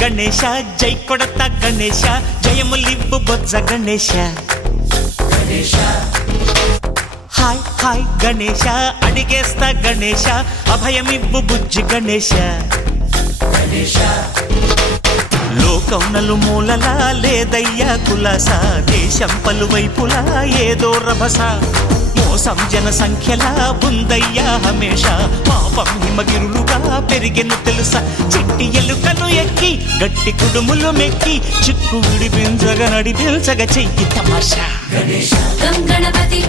గణేశ జై కొడత గణేశ జయములివ్వు బొజ్జ Ganesha hi hi Ganesha అడిగేస్తా Ganesha అభయమివ్వు బుజ్జి గణేశ లోకం నలుమూలలా లేదయ్యా కులాస దేశం పలువైపులా ఏదో రభస మోసం జన సంఖ్యలా ఉందయ్యా హమేష పాపం హిమగిరులుగా పెరిగెను తెలుసా చిట్టి ఎలుకలు ఎక్కి గట్టి కుడుములు మెక్కి చిక్కు విడిపించగా నడిపించగా చెయ్యి తమాషా గణపతి